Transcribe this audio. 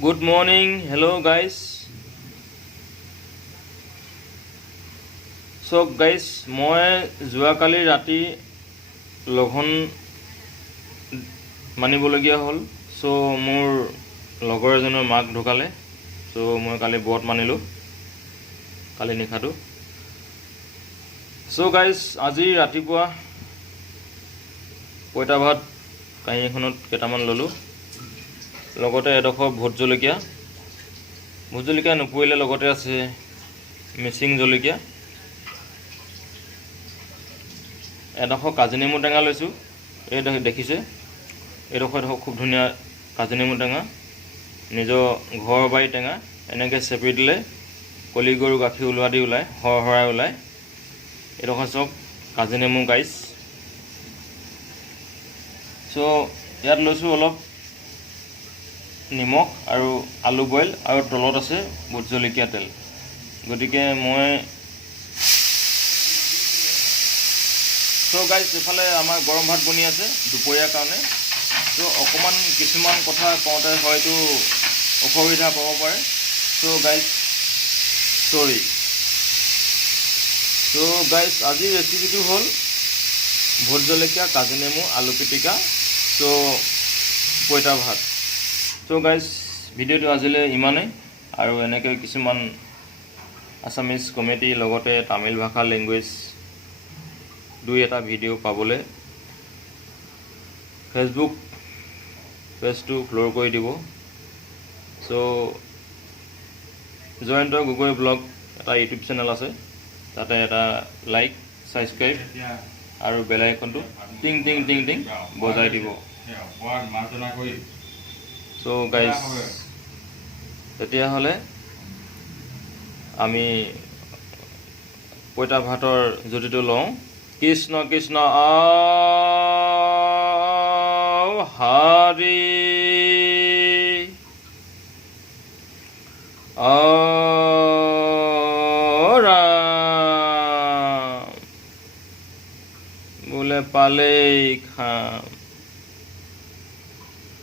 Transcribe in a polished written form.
Good morning, hello guys. So guys, মই যোৱাকালি ৰাতি লঘন মানিবলগীয়া হ'ল। So মোৰ লগৰ এজনৰ মাক ঢুকালে। So মই কালি ব্ৰত মানিলোঁ কালি নিশাটো। So guys, আজি ৰাতিপুৱা পইতা ভাত কাঁহী এখনত কেইটামান ল'লোঁ। লগতে এডোখৰ ভোট জলকীয়া নপৰিলে লগতে আছে মিচিং জলকীয়া, এডোখৰ কাজি নেমু টেঙা লৈছোঁ। এই দেখিছে এইডোখৰ খুব ধুনীয়া কাজি নেমু টেঙা, নিজৰ ঘৰৰ বাৰী টেঙা। এনেকৈ চেপি দিলে কলি গৰু গাখীৰ ওলোৱা দি ওলায়, সৰহৰাই ওলায়। এইডোখৰ চব কাজি নেমু গাইছ। চ' ইয়াত লৈছোঁ অলপ নিমখ আৰু আলু বইল, আৰু তলত আছে ভোট জলকীয়া তেল। গতিকে মই গাইজ এফালে আমাৰ গৰম ভাত বনি আছে দুপৰীয়াৰ কাৰণে। অকণমান কিছুমান কথা কওঁতে হয়তো অসুবিধা পাব পাৰে। গাইজ চৰি। গাইজ আজিৰ ৰেচিপিটো হ'ল ভোট জলকীয়া, কাজি নেমু, আলু পিটিকা, পইতা ভাত। গাইজ ভিডিঅ'টো আজিলৈ ইমানেই, আৰু এনেকৈ কিছুমান আছামিজ কমেডি লগতে তামিল ভাষা লেংগুৱেজ দুই এটা ভিডিঅ' পাবলৈ ফেচবুক পেজটো ফ'ল' কৰি দিব। জয়ন্ত গগৈ ব্লগ এটা ইউটিউব চেনেল আছে, তাতে এটা লাইক, ছাবস্ক্ৰাইব আৰু বেল আইকনটো টিং টিং টিং টিং বজাই দিব। গাইজ তেতিয়াহ'লে আমি পইতা ভাতৰ জুতিটো লওঁ। কৃষ্ণ কৃষ্ণ হৰি ৰাম বোলে পালেই খাম।